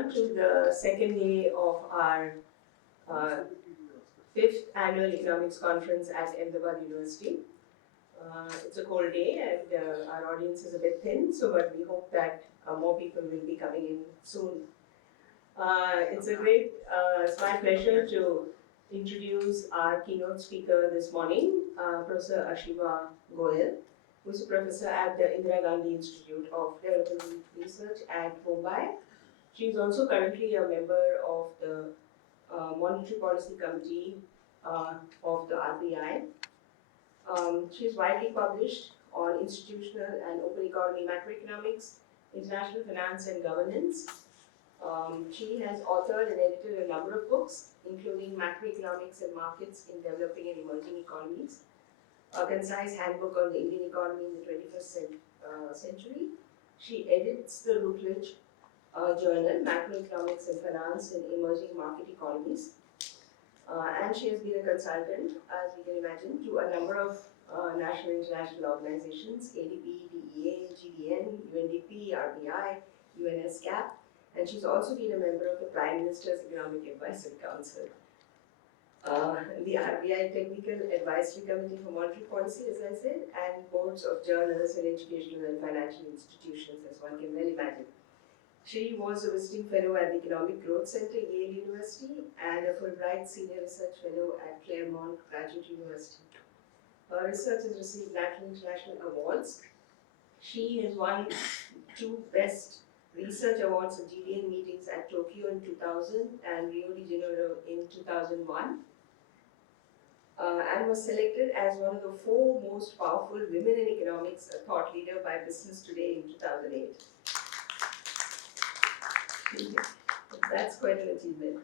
everyone to the second day of our fifth annual economics conference at Ahmedabad University. It's a cold day and our audience is a bit thin, but we hope that more people will be coming in soon. It's my pleasure to introduce our keynote speaker this morning, Professor Ashima Goyal, who is a professor at the Indira Gandhi Institute of Development Research at Mumbai. She is also currently a member of the Monetary Policy Committee of the RBI. She is widely published on institutional and open economy macroeconomics, international finance and governance. She has authored and edited a number of books, including Macroeconomics and Markets in Developing and Emerging Economies, a concise handbook on the Indian economy in the 21st century. She edits the Routledge journal, Macroeconomics and Finance in Emerging Market Economies. And she has been a consultant, as we can imagine, to a number of national and international organizations, ADB, DEA, GDN, UNDP, RBI, UNSCAP, and she's also been a member of the Prime Minister's Economic Advisory Council, the RBI Technical Advisory Committee for Monetary Policy, as I said, and boards of journals and educational and financial institutions, as one can well imagine. She was a visiting fellow at the Economic Growth Center, Yale University, and a Fulbright Senior Research Fellow at Claremont Graduate University. Her research has received national and international awards. She has won 2 Best Research Awards at GDN meetings at Tokyo in 2000 and Rio de Janeiro in 2001, and was selected as one of the 4 most powerful women in economics, a thought leader by Business Today in 2008. That's quite an achievement.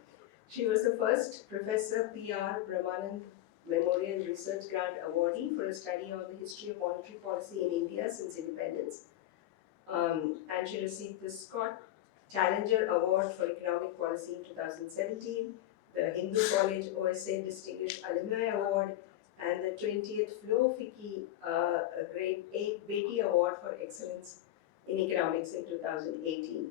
She was the first Professor P.R. Brahmanand Memorial Research Grant awardee for a study on the history of monetary policy in India since independence. And she received the Scott Challenger Award for Economic Policy in 2017, the Hindu College OSA Distinguished Alumni Award, and the 20th Flo Fiki Grade 8 Beti Award for Excellence in Economics in 2018.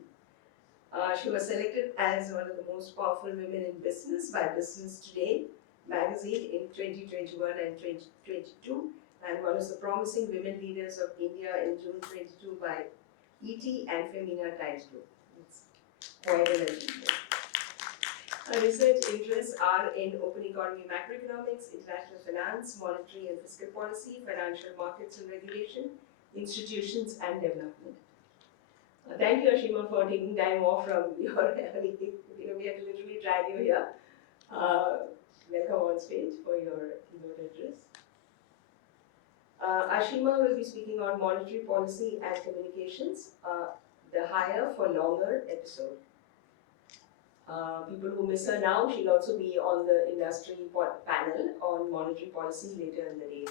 She was selected as one of the most powerful women in business by Business Today magazine in 2021 and 2022, and one of the promising women leaders of India in June 2022 by ET and Femina Times Group. It's quite an achievement. Her research interests are in open economy macroeconomics, international finance, monetary and fiscal policy, financial markets and regulation, institutions and development. Thank you, Ashima, for taking time off from your, we had to literally drag you here. Welcome on stage for your keynote address. Ashima will be speaking on monetary policy and communications, the higher for longer episode. People who miss her now, she'll also be on the industry panel on monetary policy later in the day.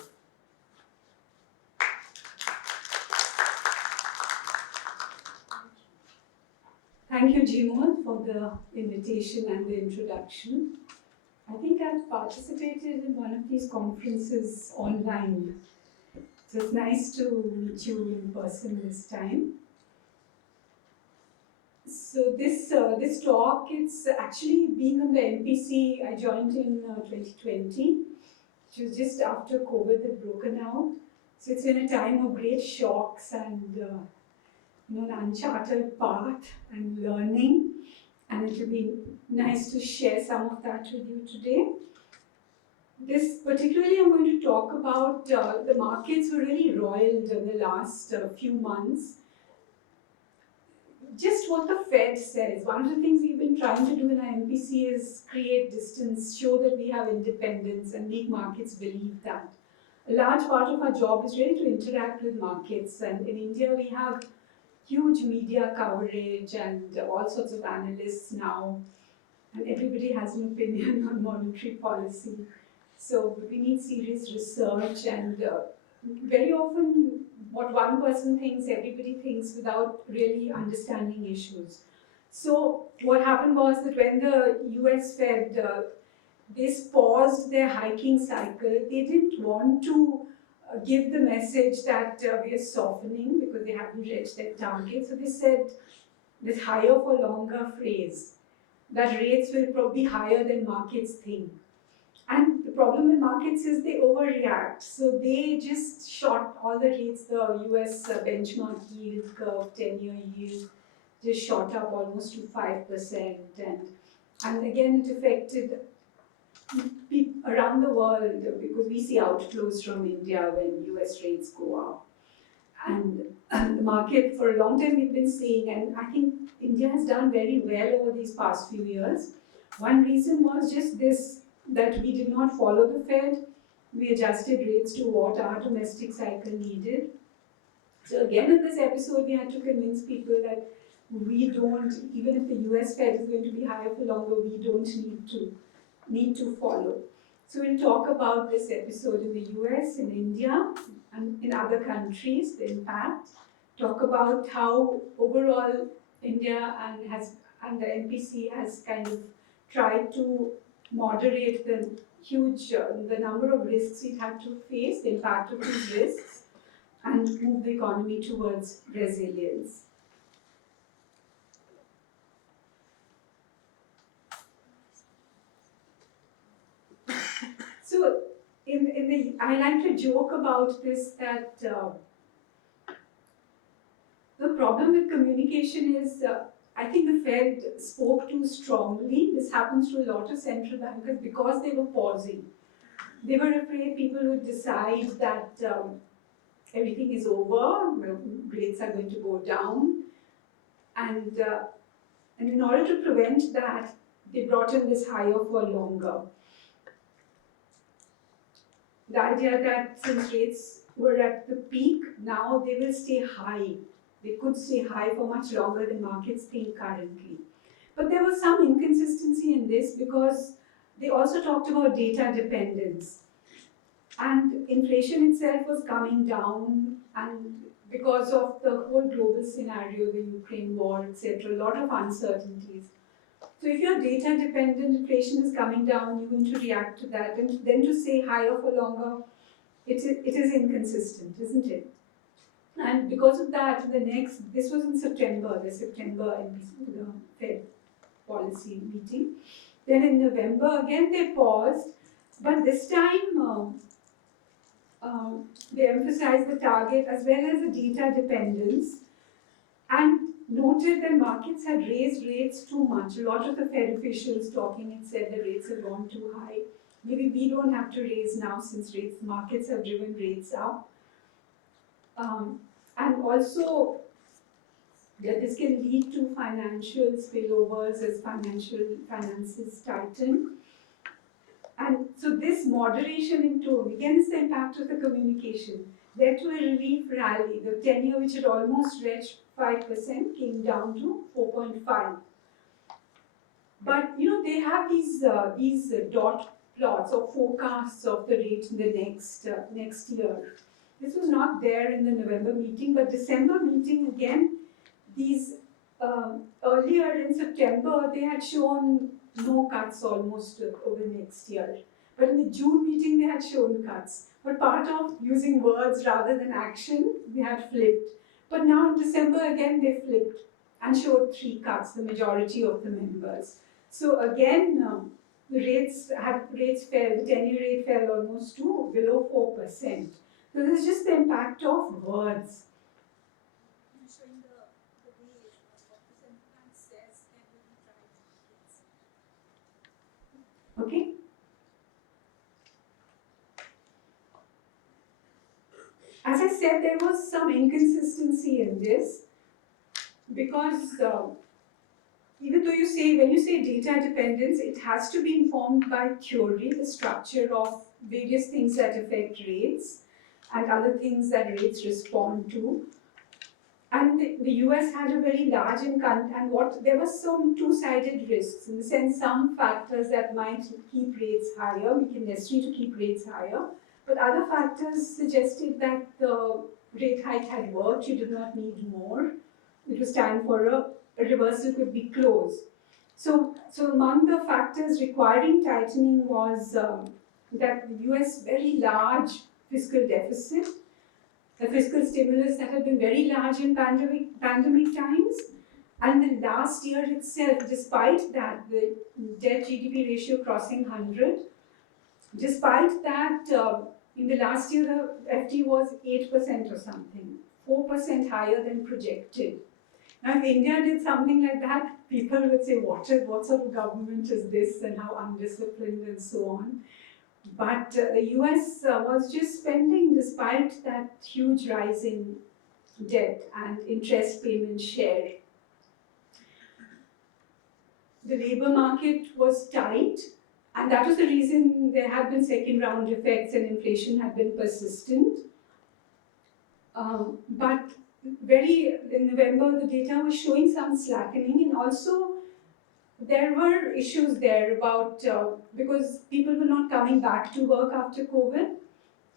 Thank you, Jimon, for the invitation and the introduction. I think I've participated in one of these conferences online. So it's nice to meet you in person this time. So this talk, it's actually being on the MPC, I joined in 2020, which was just after COVID had broken out. So it's been a time of great shocks and an uncharted path and learning, and it will be nice to share some of that with you today. This particularly, I'm going to talk about the markets were really roiled in the last few months. Just what the Fed says. One of the things we've been trying to do in our MPC is create distance, show that we have independence and make markets believe that. A large part of our job is really to interact with markets, and in India we have huge media coverage and all sorts of analysts now, and everybody has an opinion on monetary policy. So we need serious research, and very often what one person thinks, everybody thinks without really understanding issues. So what happened was that when the US Fed, they paused their hiking cycle, they didn't want to give the message that we are softening because they haven't reached their target. So they said, this higher for longer phrase, that rates will probably be higher than markets think. And the problem with markets is they overreact. So they just shot all the rates, the US benchmark yield curve, 10-year yield, just shot up almost to 5%. And again, it affected people around the world because we see outflows from India when US rates go up. And the market, for a long time, we've been seeing, and I think India has done very well over these past few years. One reason was just this, that we did not follow the Fed. We adjusted rates to what our domestic cycle needed. So again, in this episode, we had to convince people that we don't, even if the US Fed is going to be higher for longer, we don't need to follow. So we'll talk about this episode in the US, in India, and in other countries, the impact. Talk about how overall India and the MPC has kind of tried to moderate the huge, the number of risks we had to face, the impact of these risks, and move the economy towards resilience. So, I like to joke about this that the problem with communication is, I think the Fed spoke too strongly. This happens to a lot of central bankers because they were pausing. They were afraid people would decide that everything is over, rates are going to go down, and in order to prevent that, they brought in this higher for longer. The idea that since rates were at the peak, now they will stay high. They could stay high for much longer than markets think currently. But there was some inconsistency in this because they also talked about data dependence. And inflation itself was coming down, and because of the whole global scenario, the Ukraine war, etc., a lot of uncertainties. So if you're data dependent, inflation is coming down, you're going to react to that. And then to say higher for longer, it is inconsistent, isn't it? And because of that, this was in September, the Fed policy meeting. Then in November, again they paused, but this time they emphasized the target as well as the data dependence, and noted that markets had raised rates too much. A lot of the Fed officials talking had said the rates have gone too high. Maybe we don't have to raise now since markets have driven rates up. And also that this can lead to financial spillovers as finances tighten. And so this moderation in tone, again, is the impact of the communication, led to a relief rally. The 10-year, which had almost reached 5%, came down to 4.5. But they have these dot plots or forecasts of the rate in the next year. This was not there in the November meeting, but December meeting again. These earlier in September they had shown no cuts almost over next year. But in the June meeting they had shown cuts. But part of using words rather than action, they had flipped. But now in December again they flipped and showed 3 cuts, the majority of the members. So again, the rates fell, the 10-year rate fell almost to below 4%. So this is just the impact of words. Showing the way what the central bank says can really drive markets. Okay. As I said, there was some inconsistency in this because even though when you say data dependence, it has to be informed by theory, the structure of various things that affect rates and other things that rates respond to. And the US had a very large there was some two-sided risks, in the sense some factors that might keep rates higher, make it necessary to keep rates higher, but other factors suggested that the rate hike had worked, you did not need more. It was time for a reversal could be closed. So among the factors requiring tightening was that the US very large fiscal deficit, a fiscal stimulus that had been very large in pandemic times, And the last year itself, despite that, the debt GDP ratio crossing 100, despite that, in the last year the FT was 8% or something, 4% higher than projected. Now, if India did something like that, people would say, what sort of government is this and how undisciplined and so on. But the US was just spending despite that huge rise in debt and interest payment share. The labor market was tight, and that was the reason there had been second round effects and inflation had been persistent. But in November, the data was showing some slackening, and also there were issues there about because people were not coming back to work after COVID.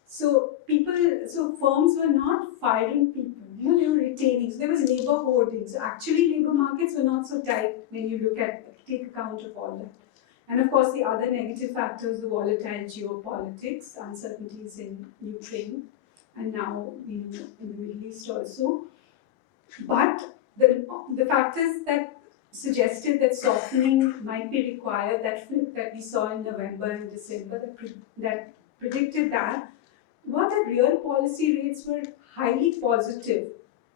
So firms were not firing people, they were retaining. So there was labor hoarding. So actually labor markets were not so tight when you take account of all that. And of course the other negative factors, the volatile geopolitics, uncertainties in Ukraine, and now in the Middle East also. But the factors that suggested that softening might be required, that flip that we saw in November and December, that predicted that, were that real policy rates were highly positive,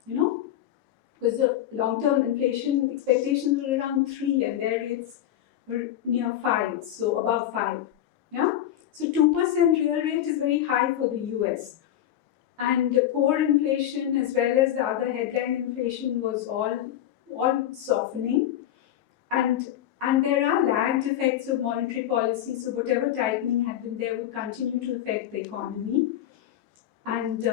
because the long-term inflation expectations were around 3 and their rates were near 5, so above 5. Yeah? So 2% real rate is very high for the US. And core inflation as well as the other headline inflation was all softening. And there are lagged effects of monetary policy, so whatever tightening had been there would continue to affect the economy. And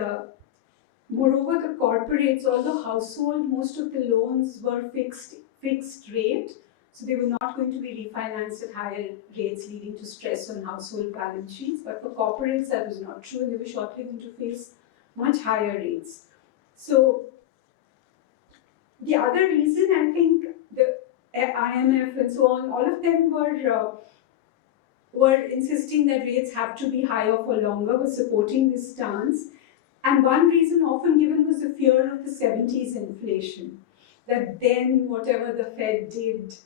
moreover, the corporates, although household, most of the loans were fixed rate, so they were not going to be refinanced at higher rates, leading to stress on household balance sheets. But for corporates, that was not true, and they were shortly going to face much higher rates. So the other reason, I think, the IMF and so on, all of them were insisting that rates have to be higher for longer, were supporting this stance. And one reason often given was the fear of the 70s inflation, that then whatever the Fed did,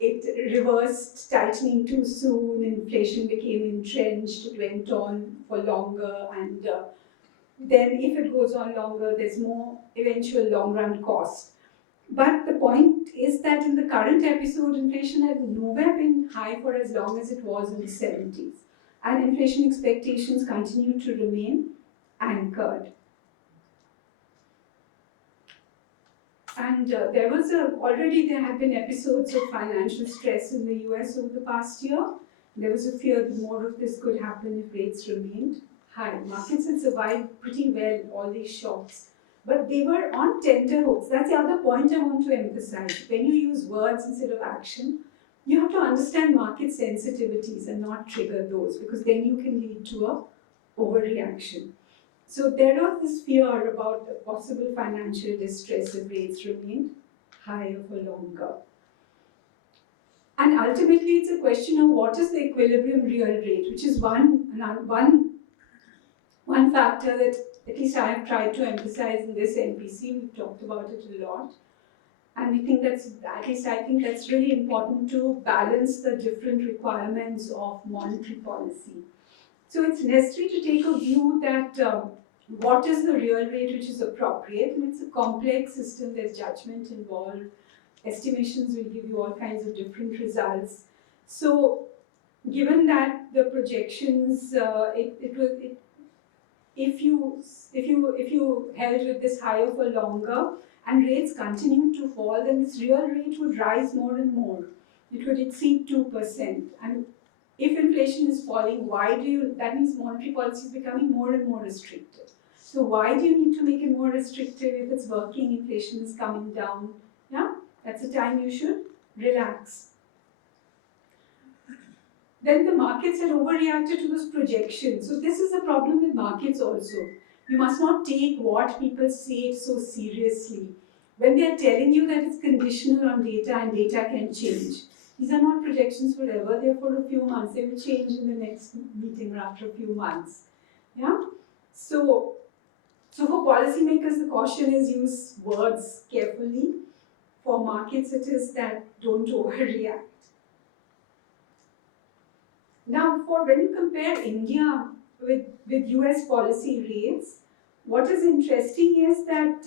it reversed tightening too soon, inflation became entrenched, it went on for longer, and then if it goes on longer, there's more eventual long-run cost. But the point is that in the current episode, inflation had nowhere been high for as long as it was in the 70s. And inflation expectations continue to remain anchored. And already there have been episodes of financial stress in the US over the past year. There was a fear that more of this could happen if rates remained high. Markets had survived pretty well all these shocks, but they were on tenterhooks. That's the other point I want to emphasize. When you use words instead of action, you have to understand market sensitivities and not trigger those, because then you can lead to a overreaction. So there was this fear about the possible financial distress if rates remained higher for longer. And ultimately, it's a question of what is the equilibrium real rate, which is one factor that at least I have tried to emphasize in this MPC. We've talked about it a lot. And we think I think that's really important to balance the different requirements of monetary policy. So it's necessary to take a view that what is the real rate which is appropriate, and it's a complex system, there's judgment involved, estimations will give you all kinds of different results. So given that the projections, if you held with this higher for longer and rates continue to fall, then this real rate would rise more and more. It would exceed 2%. And if inflation is falling, that means monetary policy is becoming more and more restrictive. So why do you need to make it more restrictive if it's working, inflation is coming down? Yeah, that's the time you should relax. Then the markets had overreacted to those projections. So this is a problem with markets also. You must not take what people say so seriously. When they are telling you that it's conditional on data and data can change, these are not projections forever, they're for a few months. They will change in the next meeting or after a few months. Yeah? So for policymakers, the caution is use words carefully. for markets it is that don't overreact. Now, for when you compare India with US policy rates, what is interesting is that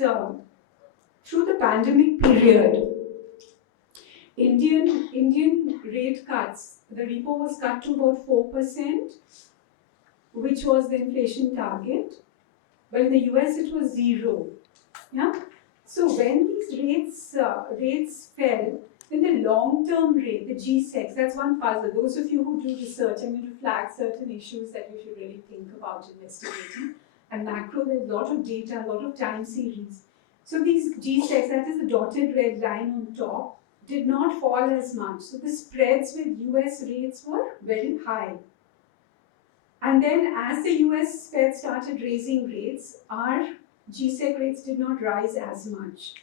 through the pandemic period, Indian rate cuts, the repo was cut to about 4%, which was the inflation target. But in the US, it was 0. Yeah. So when these rates fell, then the long-term rate, the G-SEX, that's one puzzle. Those of you who do research, I'm going to flag certain issues that you should really think about investigating. And macro, there's a lot of data, a lot of time series. So these G-SEX, that is the dotted red line on top, did not fall as much. So the spreads with US rates were very high. And then as the US Fed started raising rates, our G-SEC rates did not rise as much.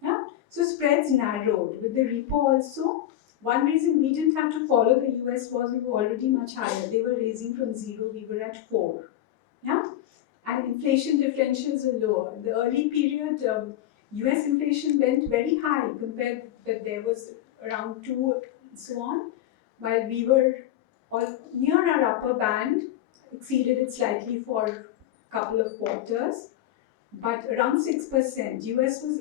Yeah? So spreads narrowed. With the repo also, one reason we didn't have to follow the US was we were already much higher. They were raising from 0, we were at 4. Yeah? And inflation differentials were lower. In the early period, US inflation went very high compared that there was around 2 and so on, while we were all near our upper band, exceeded it slightly for a couple of quarters, but around 6%. US was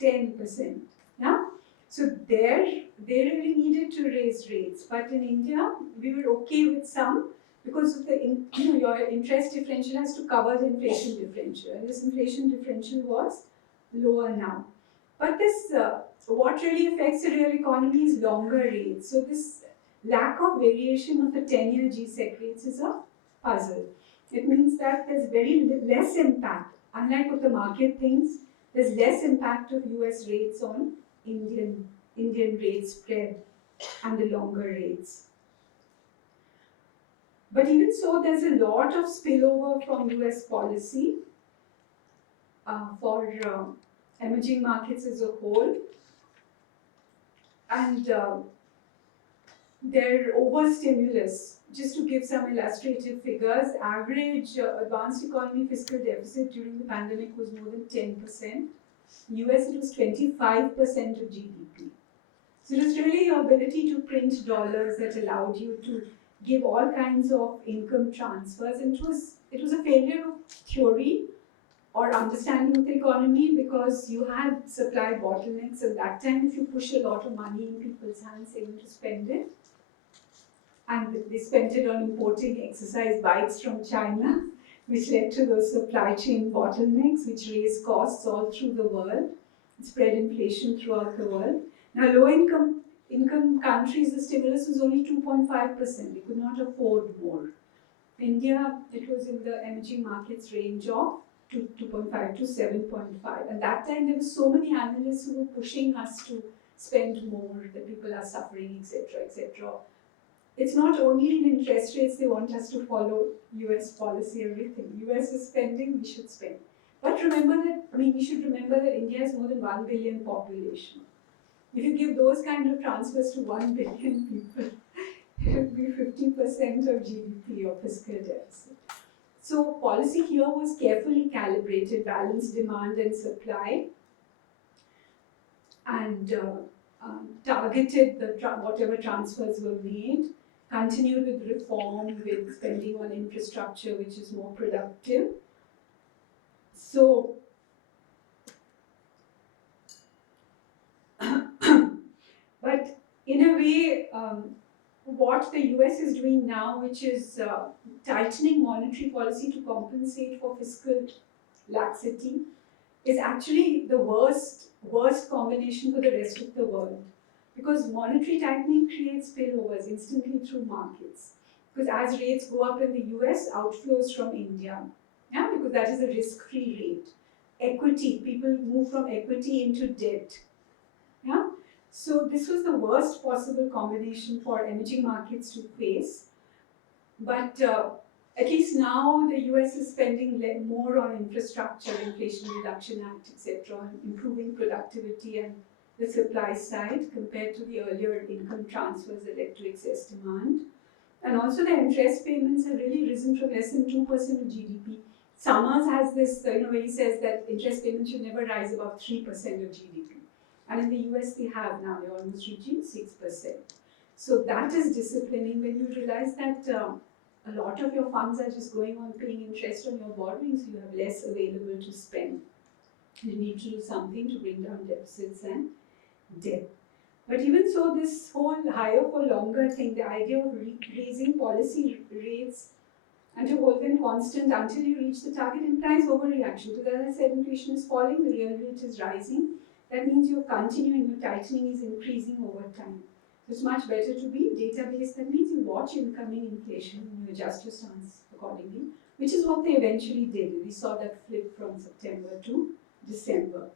8-10%. Yeah? So there, they really needed to raise rates. But in India, we were okay with some because of the, your interest differential has to cover the inflation differential. And this inflation differential was lower now. But this, what really affects the real economy is longer rates. So this lack of variation of the 10-year G-SEC rates is a puzzle. It means that there's very less impact. Unlike what the market thinks, there's less impact of US rates on Indian rate spread and the longer rates. But even so, there's a lot of spillover from US policy for emerging markets as a whole. And their overstimulus. Just to give some illustrative figures, average advanced economy fiscal deficit during the pandemic was more than 10%. US, it was 25% of GDP. So it was really your ability to print dollars that allowed you to give all kinds of income transfers. And it was a failure of theory or understanding of the economy because you had supply bottlenecks at that time. If you push a lot of money in people's hands, they want to spend it. And they spent it on importing exercise bikes from China, which led to those supply chain bottlenecks, which raised costs all through the world, spread inflation throughout the world. Now, low-income countries, the stimulus was only 2.5%. They could not afford more. India, it was in the emerging markets range of 2.5 to 7.5. At that time, there were so many analysts who were pushing us to spend more, that people are suffering, etc., etc. It's not only in interest rates they want us to follow US policy, everything. US is spending, we should spend. But remember that, we should remember that India has more than 1 billion population. If you give those kind of transfers to 1 billion people, it would be 50% of GDP or fiscal deficit. So policy here was carefully calibrated, balanced demand and supply, and targeted whatever transfers were made. Continued with reform, with spending on infrastructure which is more productive. So, but in a way, what the US is doing now, which is tightening monetary policy to compensate for fiscal laxity, is actually the worst combination for the rest of the world. Because monetary tightening creates spillovers instantly through markets. Because as rates go up in the US, outflows from India. Yeah, because that is a risk-free rate. Equity, people move from equity into debt. Yeah, so this was the worst possible combination for emerging markets to face. But at least now the US is spending more on infrastructure, Inflation Reduction Act, etc., improving productivity and the supply side compared to the earlier income transfers that led to excess demand. And also the interest payments have really risen from less than 2% of GDP. Summers has this, where he says that interest payments should never rise above 3% of GDP. And in the US, they have now, they're almost reaching 6%. So that is disciplining when you realize that a lot of your funds are just going on paying interest on your borrowings, you have less available to spend. You need to do something to bring down deficits and debt. But even so, this whole higher for longer thing, the idea of raising policy rates and to hold them constant until you reach the target implies overreaction. Because as I said, inflation is falling, the real rate is rising. That means you're continuing, your tightening is increasing over time. So it's much better to be data-based. That means you watch incoming inflation and you adjust your stance accordingly, which is what they eventually did. We saw that flip from September to December.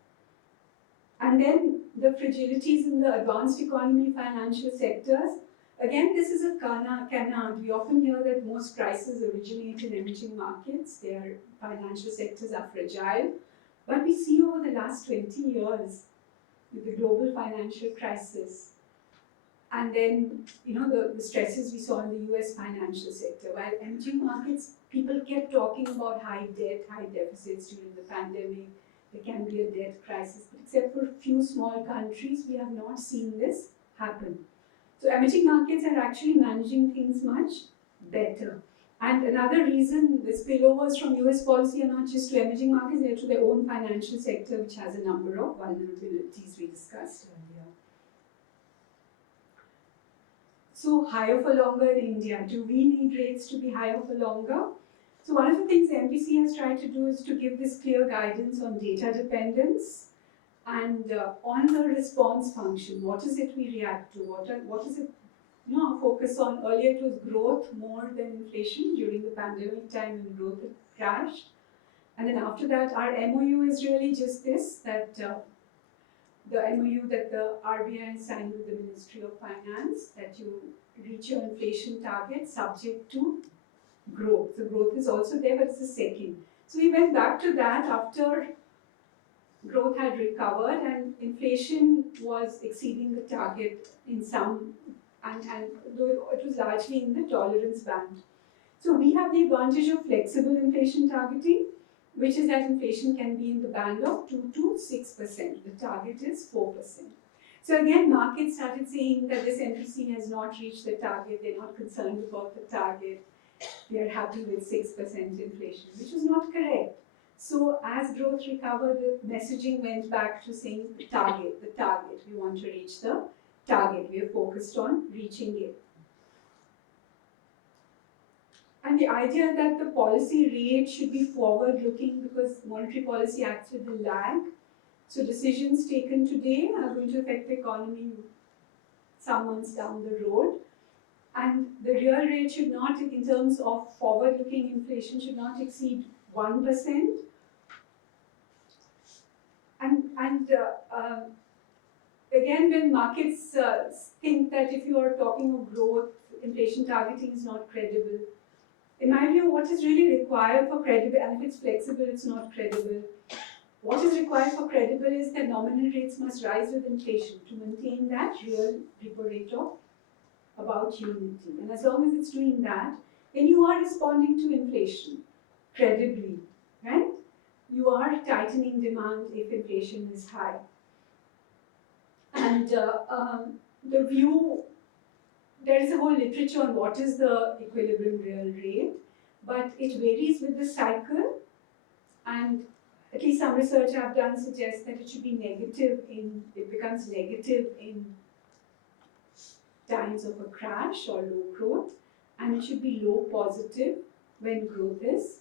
And then the fragilities in the advanced economy, financial sectors. Again, this is a canard. We often hear that most crises originate in emerging markets. Their financial sectors are fragile. But we see over the last 20 years, with the global financial crisis, and then the stresses we saw in the US financial sector. While emerging markets, people kept talking about high debt, high deficits during the pandemic. There can be a debt crisis, but except for a few small countries, we have not seen this happen. So emerging markets are actually managing things much better. And another reason the spillovers from US policy are not just to emerging markets, they're to their own financial sector, which has a number of vulnerabilities we discussed earlier. So higher for longer in India. Do we need rates to be higher for longer? So one of the things the MPC has tried to do is to give this clear guidance on data dependence and on the response function. What is it we react to? What is it, our focus on? Earlier it was growth more than inflation during the pandemic time when growth had crashed. And then after that, our MOU is really just this, that the MOU that the RBI signed with the Ministry of Finance, that you reach your inflation target subject to growth. So growth is also there, but it's the second. So we went back to that after growth had recovered and inflation was exceeding the target in some, and though it was largely in the tolerance band. So we have the advantage of flexible inflation targeting, which is that inflation can be in the band of 2 to 6%. The target is 4%. So again, markets started saying that this MPC has not reached the target, they're not concerned about the target, they are happy with 6% inflation, which is not correct. So as growth recovered, the messaging went back to saying the target, we want to reach the target, we are focused on reaching it. And the idea that the policy rate should be forward-looking because monetary policy acts with a lag. So decisions taken today are going to affect the economy some months down the road. And the real rate should not, in terms of forward-looking inflation, should not exceed 1%. And again, when markets think that if you are talking of growth, inflation targeting is not credible. In my view, what is really required for credible, and if it's flexible, it's not credible. What is required for credible is that nominal rates must rise with inflation to maintain that real repo rate of about unity. And as long as it's doing that, then you are responding to inflation credibly, right? You are tightening demand if inflation is high. And the view, there is a whole literature on what is the equilibrium real rate, but it varies with the cycle, and at least some research I've done suggests that it should be negative it becomes negative in times of a crash or low growth, and it should be low positive when growth is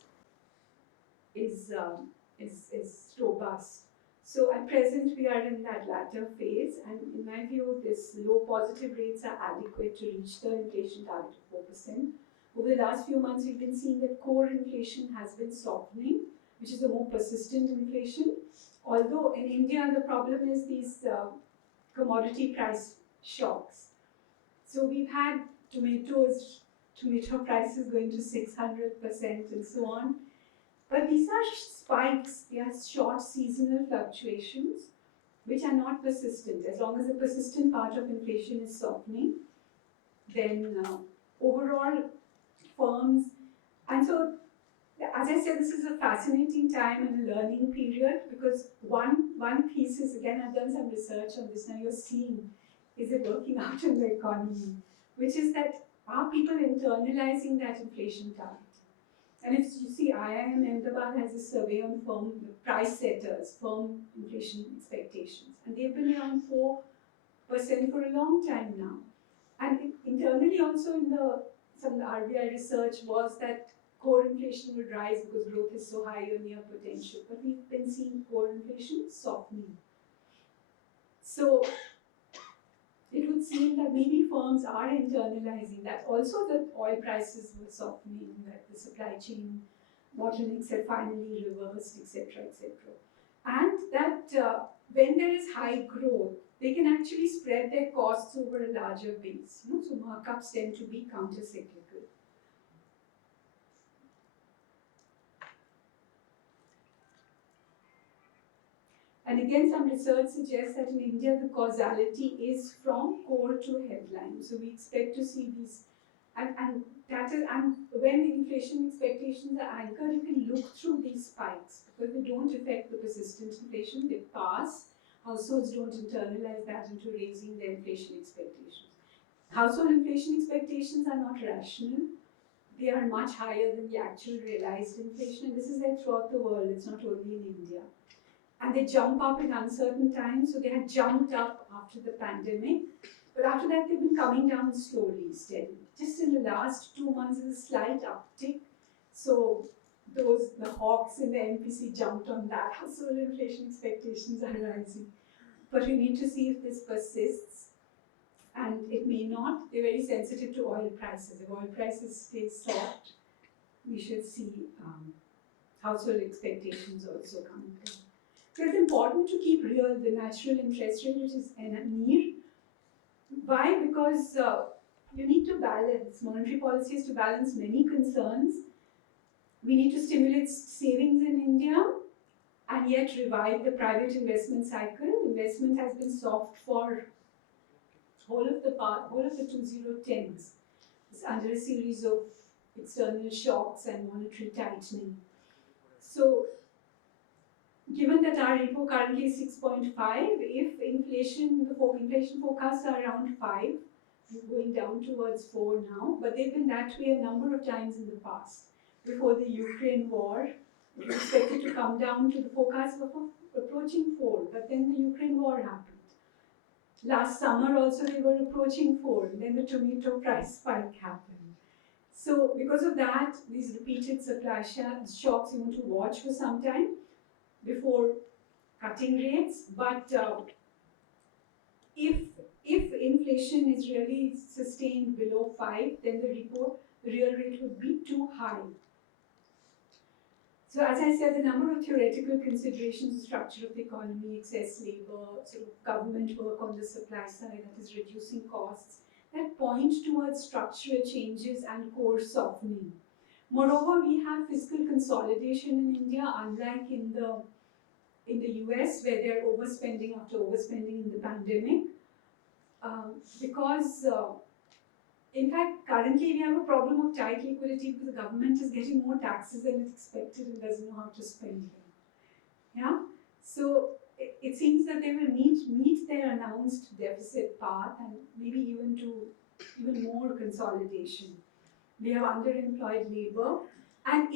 robust. So at present we are in that latter phase, and in my view, this low positive rates are adequate to reach the inflation target of 4%. Over the last few months, we've been seeing that core inflation has been softening, which is a more persistent inflation. Although in India, the problem is these commodity price shocks. So we've had tomato prices going to 600% and so on. But these are spikes, they are short seasonal fluctuations which are not persistent. As long as the persistent part of inflation is softening, then overall firms, and so as I said, this is a fascinating time and a learning period because one piece increases, again I've done some research on this, now you're seeing, is it working out in the economy? Which is that, are people internalizing that inflation target? And if you see, IIM Ahmedabad has a survey on firm price setters, firm inflation expectations, and they've been around 4% for a long time now. And internally also in some of the RBI research was that core inflation would rise because growth is so high or near potential. But we've been seeing core inflation softening. So it would seem that maybe firms are internalizing that. Also that oil prices were softening, that the supply chain bottlenecks had finally reversed, etc., etc. And that when there is high growth, they can actually spread their costs over a larger base. So markups tend to be counter-cyclical. And again, some research suggests that in India, the causality is from core to headline. So we expect to see these, and when inflation expectations are anchored, you can look through these spikes because they don't affect the persistent inflation, they pass. Households don't internalize that into raising their inflation expectations. Household inflation expectations are not rational. They are much higher than the actual realized inflation, and this is there throughout the world, it's not only in India. And they jump up in uncertain times, so they had jumped up after the pandemic, but after that they've been coming down slowly, steadily. Just in the last 2 months, there's a slight uptick, so the hawks in the MPC jumped on that. Household inflation expectations are rising. But we need to see if this persists, and it may not. They're very sensitive to oil prices. If oil prices stay soft, we should see household expectations also coming down. So it's important to keep real the natural interest rate, which is NIR. Why? Because you need to balance. Monetary policy is to balance many concerns. We need to stimulate savings in India and yet revive the private investment cycle. Investment has been soft for whole of the 2010s. It's under a series of external shocks and monetary tightening. So, given that our repo currently is 6.5, if the inflation forecasts are around 5, going down towards 4 now, but they've been that way a number of times in the past. Before the Ukraine war, it was expected to come down to the forecast of approaching 4, but then the Ukraine war happened. Last summer also they were approaching 4, and then the tomato price spike happened. So because of that, these repeated supply shocks you want to watch for some time before cutting rates. But if inflation is really sustained below 5, then the real rate would be too high. So as I said, the number of theoretical considerations, the structure of the economy, excess labor, sort of government work on the supply side that is reducing costs, that point towards structural changes and core softening. Moreover, we have fiscal consolidation in India, unlike in the US, where they're overspending after overspending in the pandemic, because in fact, currently we have a problem of tight liquidity because the government is getting more taxes than it's expected and doesn't know how to spend them. Yeah? So it seems that they will meet their announced deficit path and maybe even more consolidation. We have underemployed labor. And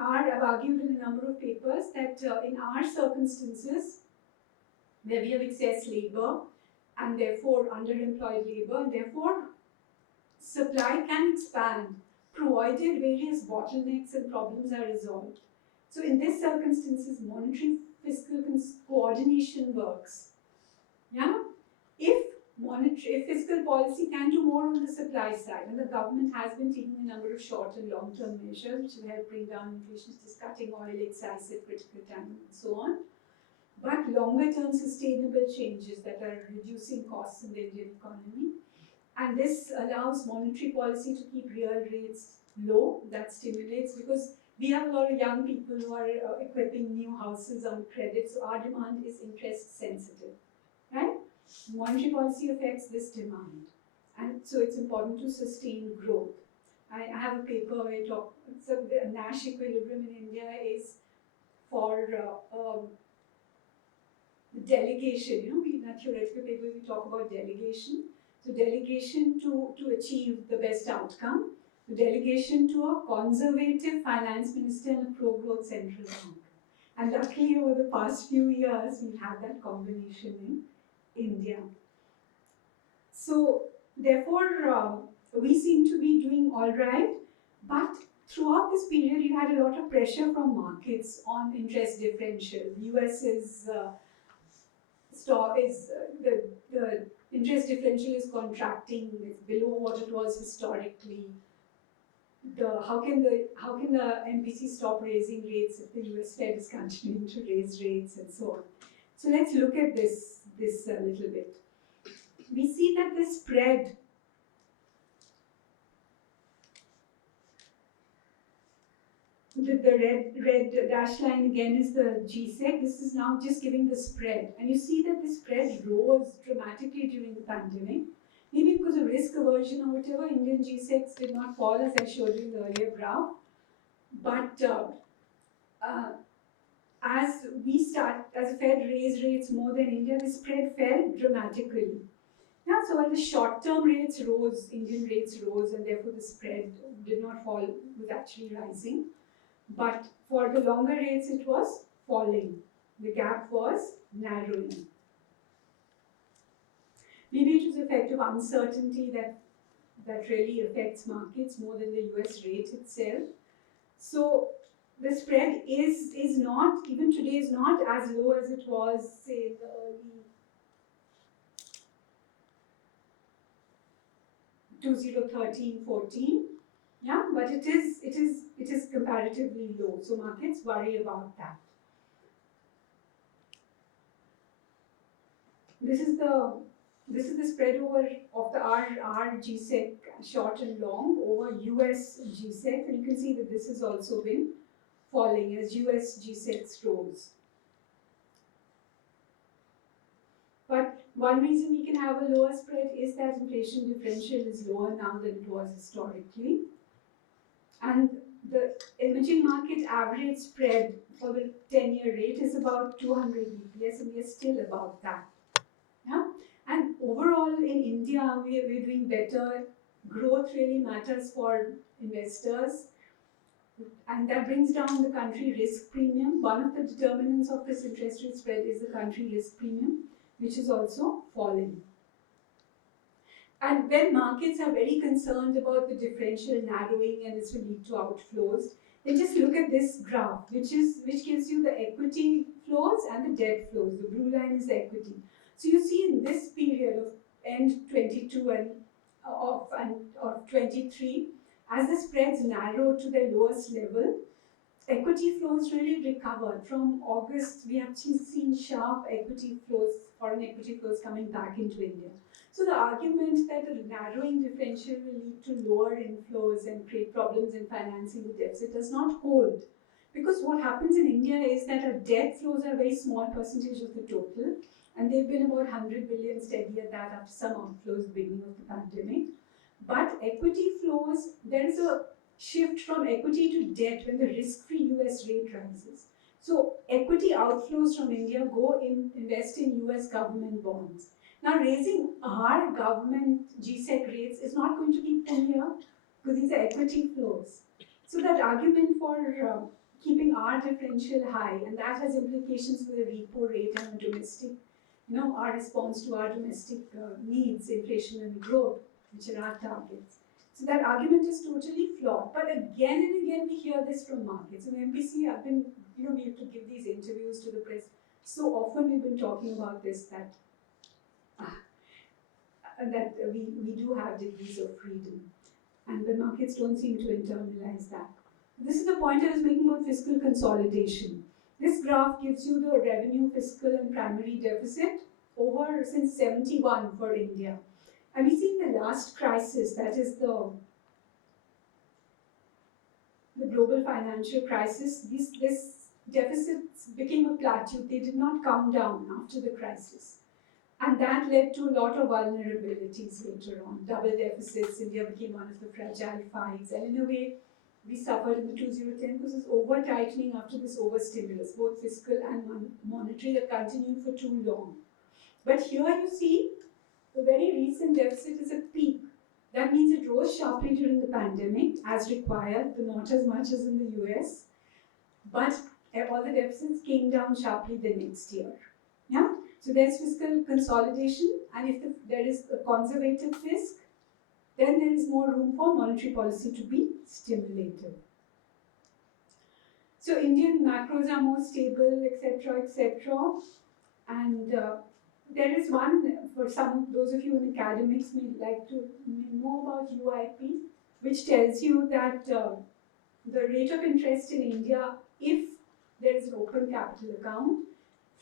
I've argued in a number of papers that in our circumstances, where we have excess labor and therefore underemployed labor, and therefore supply can expand provided various bottlenecks and problems are resolved. So in these circumstances, monetary fiscal coordination works. Yeah? If fiscal policy can do more on the supply side, and the government has been taking a number of short and long-term measures which will help bring down inflation, just cutting oil excise at critical time and so on. But longer-term sustainable changes that are reducing costs in the Indian economy. And this allows monetary policy to keep real rates low. That stimulates, because we have a lot of young people who are equipping new houses on credit, so our demand is interest sensitive, right? Monetary policy affects this demand, and so it's important to sustain growth. I have a paper where I talk, so the Nash equilibrium in India is for the delegation. In a theoretical paper we talk about delegation. So delegation to achieve the best outcome. So delegation to a conservative finance minister and a pro-growth central bank. And luckily over the past few years we've had that combination in India. So therefore we seem to be doing all right, but throughout this period you had a lot of pressure from markets on interest differential. The US is the interest differential is contracting. It's below what it was historically. How can the MPC stop raising rates if the US Fed is continuing to raise rates and so on? So let's look at this a little bit. We see that the spread the red dash line again is the GSEC. This is now just giving the spread. And you see that the spread rose dramatically during the pandemic. Maybe because of risk aversion or whatever, Indian GSECs did not fall as I showed you in the earlier graph. But as the Fed raised rates more than India, the spread fell dramatically. Yeah, so while the short-term rates rose, Indian rates rose, and therefore the spread did not fall, it was actually rising. But for the longer rates, it was falling. The gap was narrowing. Maybe it was the effect of uncertainty that really affects markets more than the US rate itself. So the spread is not, even today, is not as low as it was, say, in the early 2013-14. Yeah, but it is comparatively low. So markets worry about that. This is the spread over of the R GSEC short and long over US GSEC, and you can see that this has also been falling as US GSECs rose. But one reason we can have a lower spread is that inflation differential is lower now than it was historically. And the emerging market average spread for the 10-year rate is about 200 BPS, and we are still above that. Yeah? And overall in India, we're doing better. Growth really matters for investors. And that brings down the country risk premium. One of the determinants of this interest rate spread is the country risk premium, which is also falling. And when markets are very concerned about the differential narrowing and this will lead to outflows, then just look at this graph, which gives you the equity flows and the debt flows. The blue line is the equity. So you see in this period of end 22 and of 23, as the spreads narrowed to their lowest level, equity flows really recovered. From August, we have seen sharp equity flows, foreign equity flows coming back into India. So the argument that the narrowing differential will lead to lower inflows and create problems in financing the deficit does not hold. Because what happens in India is that our debt flows are a very small percentage of the total, and they've been about 100 billion steady at that after some outflows at the beginning of the pandemic. But equity flows, there is a shift from equity to debt when the risk-free US rate rises. So equity outflows from India invest in US government bonds. Now raising our government GSEC rates is not going to be linear because these are equity flows. So that argument for keeping our differential high, and that has implications for the repo rate and the domestic, our response to our domestic needs, inflation and growth, which are our targets. So that argument is totally flawed. But again and again we hear this from markets. In MPC, I've been, we have to give these interviews to the press. So often we've been talking about this, that we do have degrees of freedom. And the markets don't seem to internalize that. This is the point I was making about fiscal consolidation. This graph gives you the revenue, fiscal and primary deficit over since 71 for India. And we see in the last crisis, that is the global financial crisis, this deficits became a plateau. They did not come down after the crisis. And that led to a lot of vulnerabilities later on. Double deficits, India became one of the fragile fives. And in a way, we suffered in the 2010 because it's over tightening after this over-stimulus, both fiscal and monetary, that continued for too long. But here you see the very recent deficit is a peak. That means it rose sharply during the pandemic as required, but not as much as in the US. But all the deficits came down sharply the next year. Yeah? So there's fiscal consolidation, and if there is a conservative fisc, then there is more room for monetary policy to be stimulated. So Indian macros are more stable, etc., etc. And there is one, for some, those of you in academics may like to know about UIP, which tells you that the rate of interest in India, if there is an open capital account,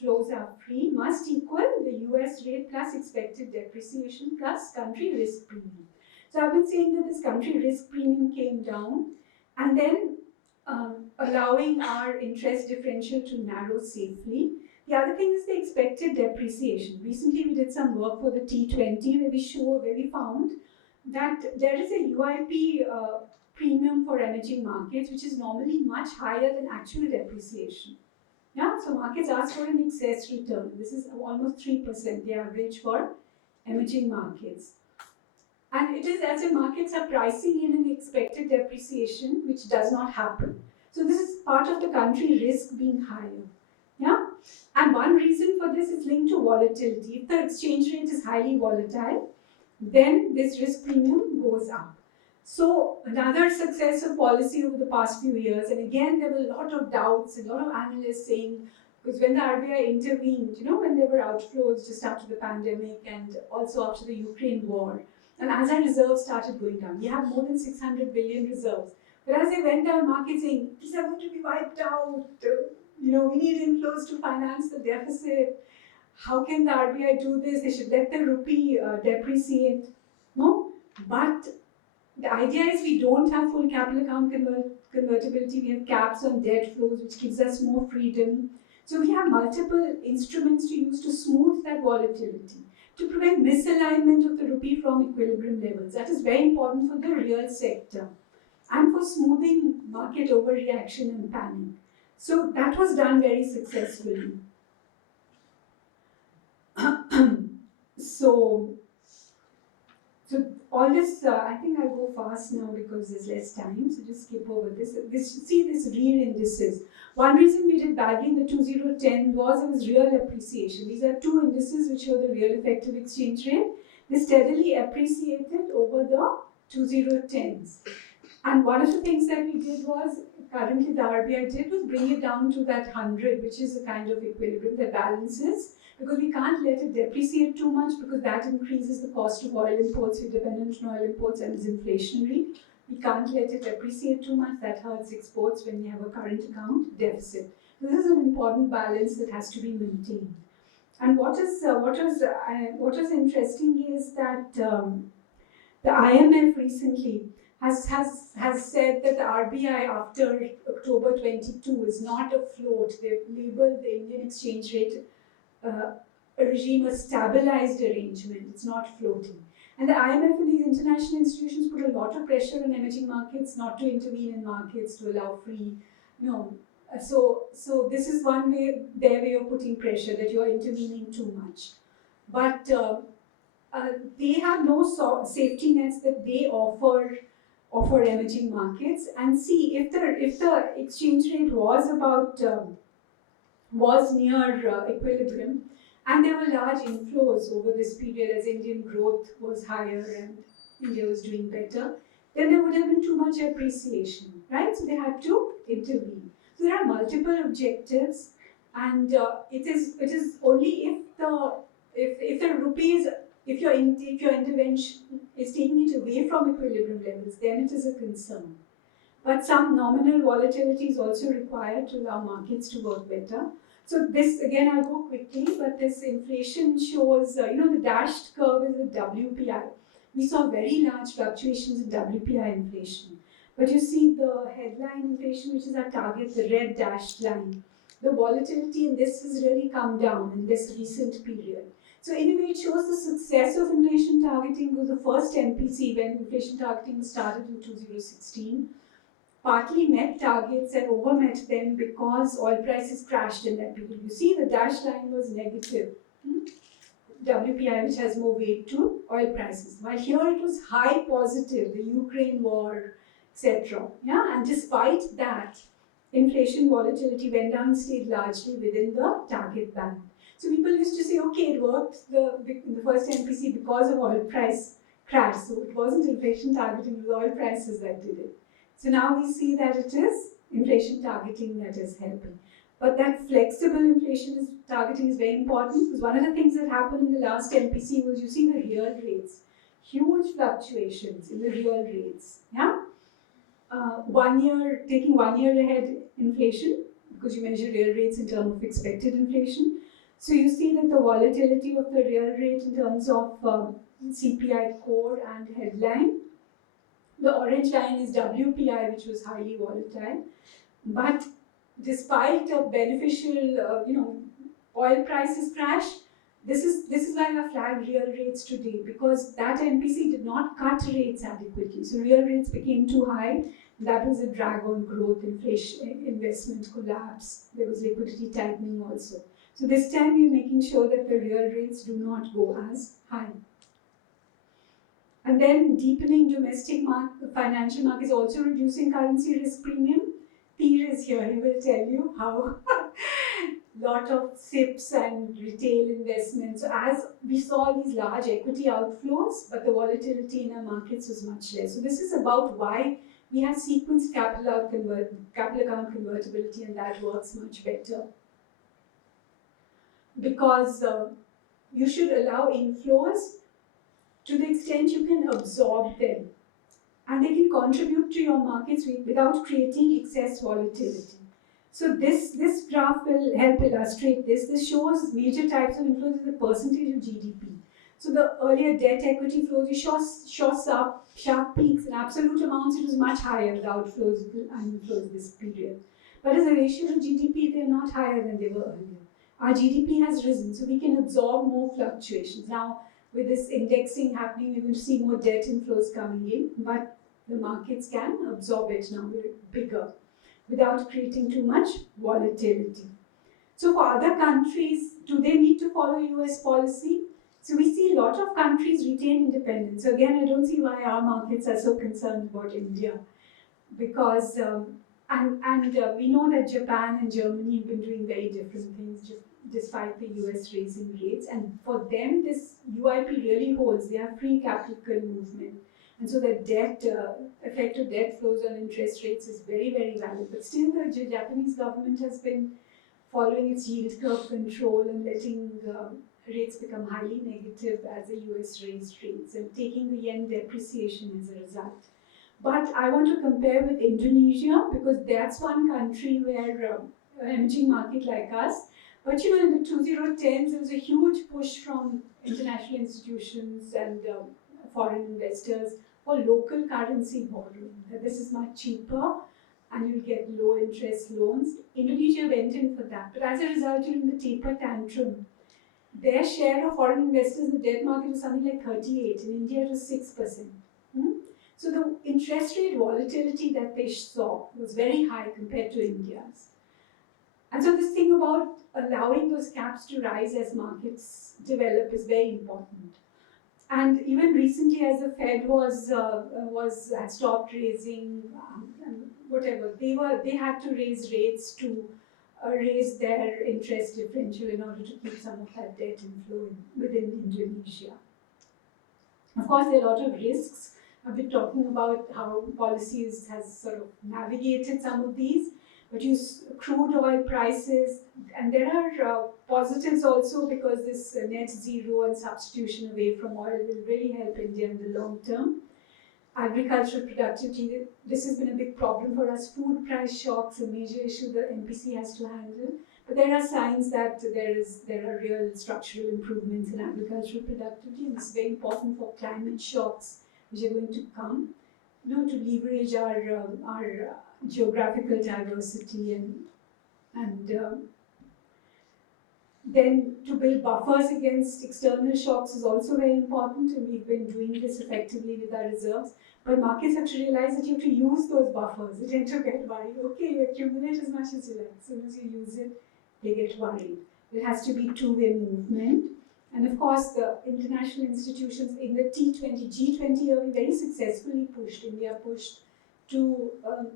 flows are free, must equal the US rate plus expected depreciation plus country risk premium. So I've been saying that this country risk premium came down, and then allowing our interest differential to narrow safely. The other thing is the expected depreciation. Recently we did some work for the T20 where we found that there is a UIP premium for emerging markets which is normally much higher than actual depreciation. Yeah, so markets ask for an excess return. This is almost 3%, the average for emerging markets. And it is as if markets are pricing in an expected depreciation, which does not happen. So this is part of the country risk being higher. Yeah? And one reason for this is linked to volatility. If the exchange rate is highly volatile, then this risk premium goes up. So another success of policy over the past few years, and again there were a lot of doubts, a lot of analysts saying, because when the RBI intervened, when there were outflows just after the pandemic and also after the Ukraine war, and as our reserves started going down, we have more than 600 billion reserves. But as they went down, markets saying, these are going to be wiped out, we need inflows to finance the deficit. How can the RBI do this? They should let the rupee depreciate. No, but the idea is we don't have full capital account convertibility. We have caps on debt flows, which gives us more freedom. So we have multiple instruments to use to smooth that volatility, to prevent misalignment of the rupee from equilibrium levels. That is very important for the real sector and for smoothing market overreaction and panic. So that was done very successfully. So all this, I think I'll go fast now because there's less time, so just skip over this. See this real indices. One reason we did badly in the 2010 was it was real appreciation. These are two indices which show the real effective exchange rate. They steadily appreciated over the 2010s. And one of the things that we did was, currently the RBI did, was bring it down to that 100, which is a kind of equilibrium that balances, because we can't let it depreciate too much because that increases the cost of oil imports. We're dependent on oil imports and it's inflationary. We can't let it depreciate too much. That hurts exports when we have a current account deficit. So this is an important balance that has to be maintained. And what is interesting is that the IMF recently has said that the RBI after October 22 is not a float. They've labeled the Indian exchange rate a regime, a stabilized arrangement. It's not floating. And the IMF and these international institutions put a lot of pressure on emerging markets not to intervene in markets, to allow free, So this is one way, their way of putting pressure, that you're intervening too much. But they have no safety nets that they offer emerging markets. And see, if the exchange rate was near equilibrium, and there were large inflows over this period as Indian growth was higher and India was doing better, then there would have been too much appreciation, right? So they had to intervene. So there are multiple objectives, and it is only if the rupees, if your intervention is taking it away from equilibrium levels, then it is a concern. But some nominal volatility is also required to allow markets to work better. So this, again, I'll go quickly, but this inflation shows, the dashed curve is the WPI. We saw very large fluctuations in WPI inflation. But you see the headline inflation, which is our target, the red dashed line. The volatility in this has really come down in this recent period. So in a way, it shows the success of inflation targeting. It was the first MPC when inflation targeting was started in 2016. partly met targets and overmet them because oil prices crashed in that period. You see, the dashed line was negative. WPI, which has more weight to oil prices. While here it was high positive, the Ukraine war, etc. Yeah, and despite that, inflation volatility went down and stayed largely within the target band. So people used to say, okay, it worked in the first MPC because of oil price crash. So it wasn't inflation targeting, it was oil prices that did it. So now we see that it is inflation targeting that is helping. But that flexible inflation targeting is very important because one of the things that happened in the last MPC was you see the real rates, huge fluctuations in the real rates. Yeah, 1 year taking 1 year ahead inflation because you measure real rates in terms of expected inflation. So you see that the volatility of the real rate in terms of CPI core and headline. The orange line is WPI, which was highly volatile, but despite a beneficial, oil prices crash, this is why I flagged real rates today because that MPC did not cut rates adequately. So real rates became too high. That was a drag on growth, inflation, investment collapse. There was liquidity tightening also. So this time we're making sure that the real rates do not go as high. And then deepening domestic financial markets, also reducing currency risk premium. Peer is here, he will tell you how lot of SIPs and retail investments. So as we saw these large equity outflows, but the volatility in our markets was much less. So this is about why we have sequenced capital account convertibility, and that works much better. Because you should allow inflows to the extent you can absorb them. And they can contribute to your markets without creating excess volatility. So this graph will help illustrate this. This shows major types of inflows as a percentage of GDP. So the earlier debt equity flows, you saw sharp peaks. In absolute amounts, it was much higher, the outflows and inflows this period. But as a ratio to GDP, they're not higher than they were earlier. Our GDP has risen, so we can absorb more fluctuations. Now, with this indexing happening, we're going to see more debt inflows coming in, but the markets can absorb it now. We're bigger without creating too much volatility. So for other countries, do they need to follow US policy? So we see a lot of countries retain independence. So again, I don't see why our markets are so concerned about India, because we know that Japan and Germany have been doing very different things despite the US raising rates. And for them, this UIP really holds. They have free capital movement. And so the effect of debt flows on interest rates is very, very valid. But still, the Japanese government has been following its yield curve control and letting rates become highly negative as the US raised rates and taking the yen depreciation as a result. But I want to compare with Indonesia because that's one country where an emerging market like us. But in the 2010s, there was a huge push from international institutions and foreign investors for local currency borrowing. That this is much cheaper and you'll get low interest loans. Indonesia went in for that. But as a result, during the taper tantrum, their share of foreign investors in the debt market was something like 38. In India, it was 6%. So the interest rate volatility that they saw was very high compared to India's. And so this thing about allowing those caps to rise as markets develop is very important. And even recently, as the Fed had stopped raising whatever, they had to raise rates to raise their interest differential in order to keep some of that debt inflow within Indonesia. Of course, there are a lot of risks. I've been talking about how policies has sort of navigated some of these, but crude oil prices, and there are positives also because this net zero and substitution away from oil will really help India in the long term. Agricultural productivity, this has been a big problem for us. Food price shocks, a major issue the MPC has to handle. But there are signs that there are real structural improvements in agricultural productivity, and this is very important for climate shocks which are going to come, to leverage our geographical diversity and Then to build buffers against external shocks is also very important, and we've been doing this effectively with our reserves. But markets have to realize that you have to use those buffers. They tend to get worried. Okay, you accumulate as much as you like. As soon as you use it, they get worried. It has to be two-way movement. And of course, the international institutions in the T20, G20 year, we very successfully pushed. India pushed to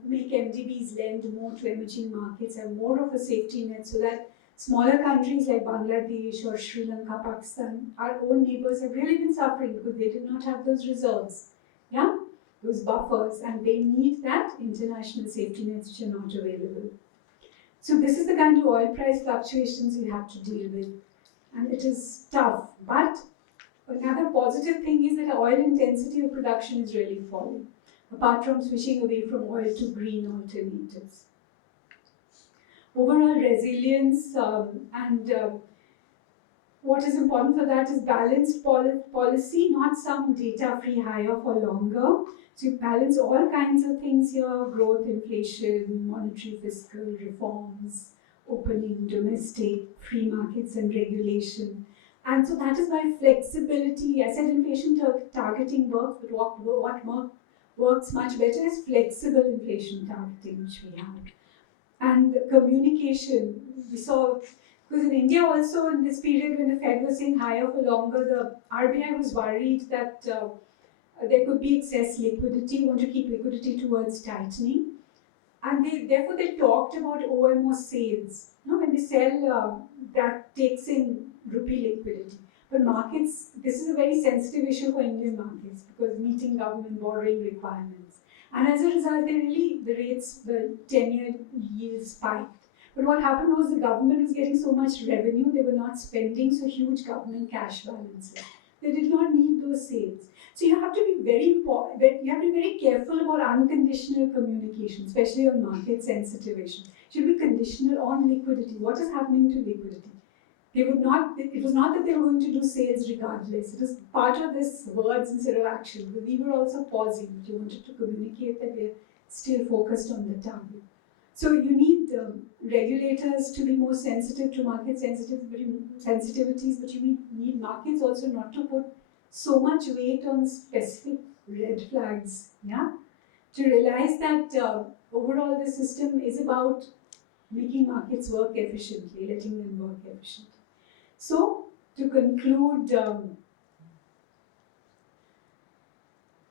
make MDBs lend more to emerging markets, have more of a safety net, so that smaller countries like Bangladesh or Sri Lanka, Pakistan, our own neighbors, have really been suffering because they did not have those reserves, yeah, those buffers, and they need that international safety nets which are not available. So this is the kind of oil price fluctuations we have to deal with, and it is tough. But another positive thing is that the oil intensity of production is really falling, apart from switching away from oil to green alternatives. Overall resilience and what is important for that is balanced policy, not some data-free higher for longer. So you balance all kinds of things here: growth, inflation, monetary fiscal reforms, opening domestic, free markets and regulation. And so that is why flexibility, I said inflation targeting works, but what works much better is flexible inflation targeting, which we have. And communication, we saw, because in India also in this period when the Fed was saying higher for longer, the RBI was worried that there could be excess liquidity, want to keep liquidity towards tightening. And therefore they talked about OMO sales. When they sell, that takes in rupee liquidity. But markets, this is a very sensitive issue for Indian markets because meeting government borrowing requirements. And as a result, the rates, the 10-year yield spiked. But what happened was the government was getting so much revenue, they were not spending so huge government cash balances. They did not need those sales. So you have to be very careful about unconditional communication, especially on market-sensitive issues. It should be conditional on liquidity. What is happening to liquidity? It was not that they were going to do sales regardless. It was part of this words instead of action. But we were also pausing. We wanted to communicate that we're still focused on the target. So you need regulators to be more sensitive to market sensitivities, but you need markets also not to put so much weight on specific red flags, yeah? To realize that overall the system is about making markets work efficiently, letting them work efficiently. So, to conclude,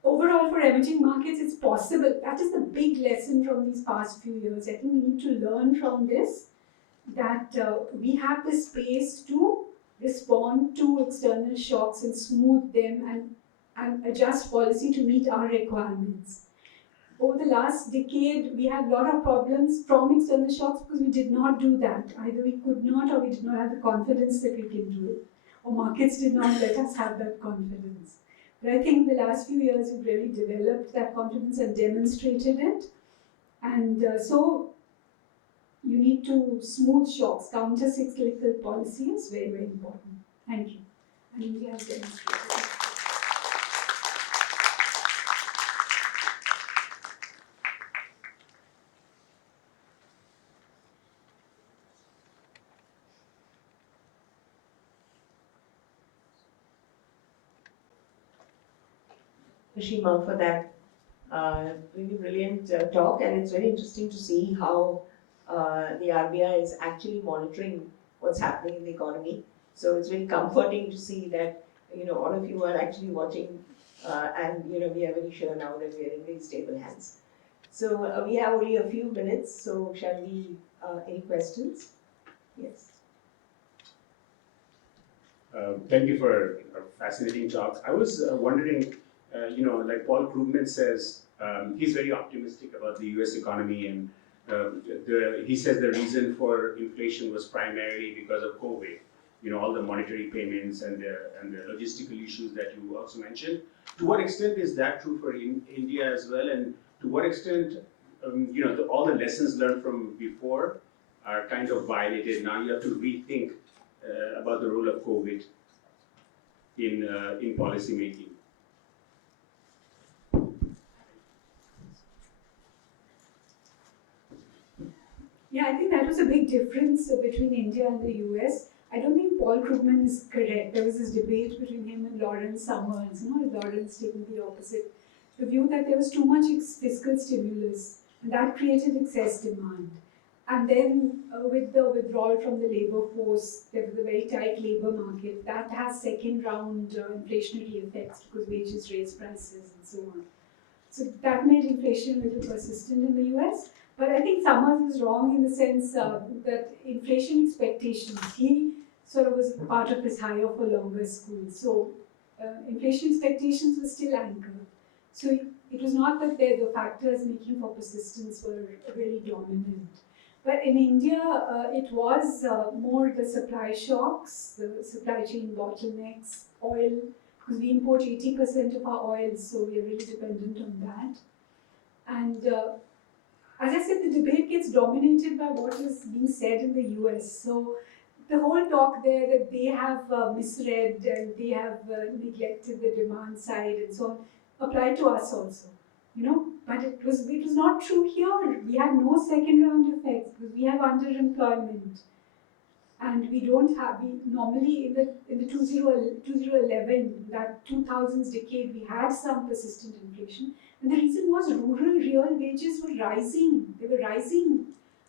overall for emerging markets, it's possible. That is the big lesson from these past few years. I think we need to learn from this, that we have the space to respond to external shocks and smooth them and adjust policy to meet our requirements. Over the last decade, we had a lot of problems from external shocks because we did not do that. Either we could not or we did not have the confidence that we can do it. Or markets did not let us have that confidence. But I think in the last few years, we've really developed that confidence and demonstrated it. And so you need to smooth shocks. Counter-cyclical policy is very, very important. Thank you. And India has demonstrated it. Ashima, for that really brilliant talk, and it's very interesting to see how the RBI is actually monitoring what's happening in the economy. So it's very comforting to see that all of you are actually watching, and we are very sure now that we are in very stable hands. So we have only a few minutes. So shall we? Any questions? Yes. Thank you for a fascinating talk. I was wondering, like Paul Krugman says, he's very optimistic about the US economy, and he says the reason for inflation was primarily because of COVID, all the monetary payments and the logistical issues that you also mentioned. To what extent is that true for India as well, and to what extent, all the lessons learned from before are kind of violated? Now you have to rethink about the role of COVID in policy making. Yeah, I think that was a big difference between India and the US. I don't think Paul Krugman is correct. There was this debate between him and Lawrence Summers, Lawrence taking the opposite, the view that there was too much fiscal stimulus, and that created excess demand. And then with the withdrawal from the labour force, there was a very tight labour market. That has second round inflationary effects because wages raise prices and so on. So that made inflation a little persistent in the US. But I think Summers is wrong in the sense that inflation expectations, he sort of was part of his higher for longer school. So inflation expectations were still anchored. So it was not that the factors making for persistence were really dominant. But in India, it was more the supply shocks, the supply chain bottlenecks, oil, because we import 80% of our oil, so we are really dependent on that. And as I said, the debate gets dominated by what is being said in the US. So the whole talk there that they have misread and they have neglected the demand side and so on applied to us also. But it was not true here. We had no second round effects because we have underemployment, and we don't have. We normally in the 2011, that 2000s decade, we had some persistent inflation, and the reason was rural real wages were rising. They were rising,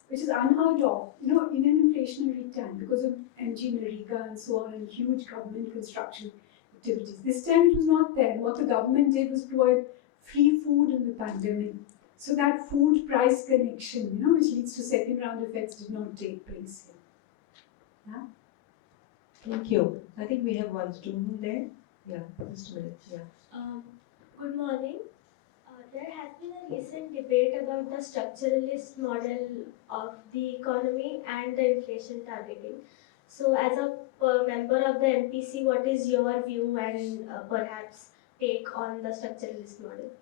which is unheard of. In an inflationary time because of MG Nariga and so on, and huge government construction activities. This time it was not there. And what the government did was provide free food in the pandemic. So that food price connection, which leads to second round effects, did not take place here. Yeah? Thank you. I think we have one student there. Yeah, just a minute. Yeah. Good morning. There has been a recent debate about the structuralist model of the economy and the inflation targeting. So, as a member of the MPC, what is your view and perhaps take on the structuralist model?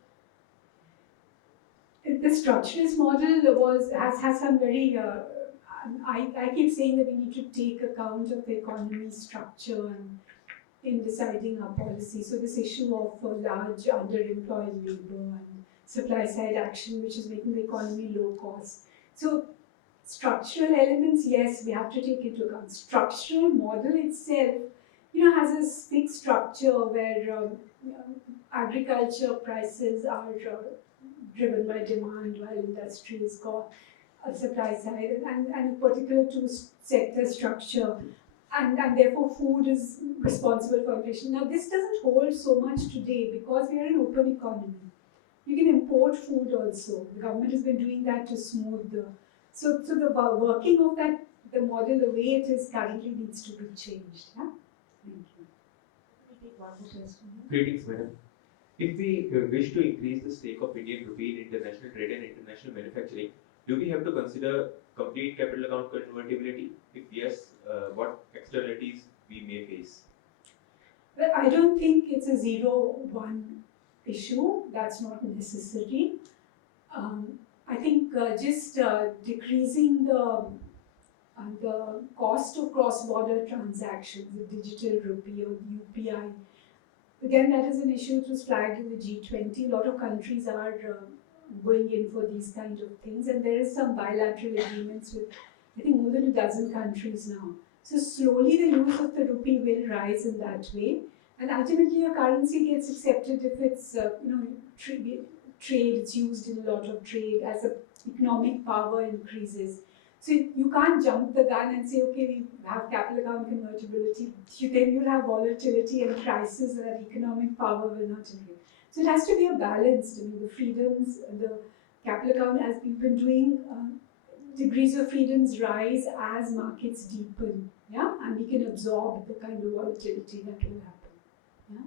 The structuralist model has some very. I keep saying that we need to take account of the economy's structure and in deciding our policy. So this issue of large underemployed labour and supply side action, which is making the economy low cost. So structural elements, yes, we have to take into account. Structural model itself, has a fixed structure where agriculture prices are driven by demand while industry is got a supply side and particular to sector structure. And therefore food is responsible for inflation. Now this doesn't hold so much today because we are an open economy. You can import food also. The government has been doing that to smooth the... So the working of that, the model, the way it is currently needs to be changed. Yeah? Thank you. Greetings, madam. If we wish to increase the stake of Indian rupee in international trade and international manufacturing, do we have to consider complete capital account convertibility? If yes, what externalities we may face? Well, I don't think it's a 0-1 issue. That's not necessary. I think just decreasing the cost of cross-border transactions, the digital rupee or UPI. Again, that is an issue that was flagged in the G20. A lot of countries are going in for these kind of things, and there is some bilateral agreements with, I think, more than a dozen countries now. So slowly the use of the rupee will rise in that way, and ultimately a currency gets accepted if it's trade. It's used in a lot of trade as the economic power increases. So you can't jump the gun and say, okay, we have capital account convertibility. Then you'll have volatility and crisis, and that economic power will not increase. So it has to be a balance. The freedoms, the capital account, as we've been doing, degrees of freedoms rise as markets deepen, yeah, and we can absorb the kind of volatility that will happen, yeah.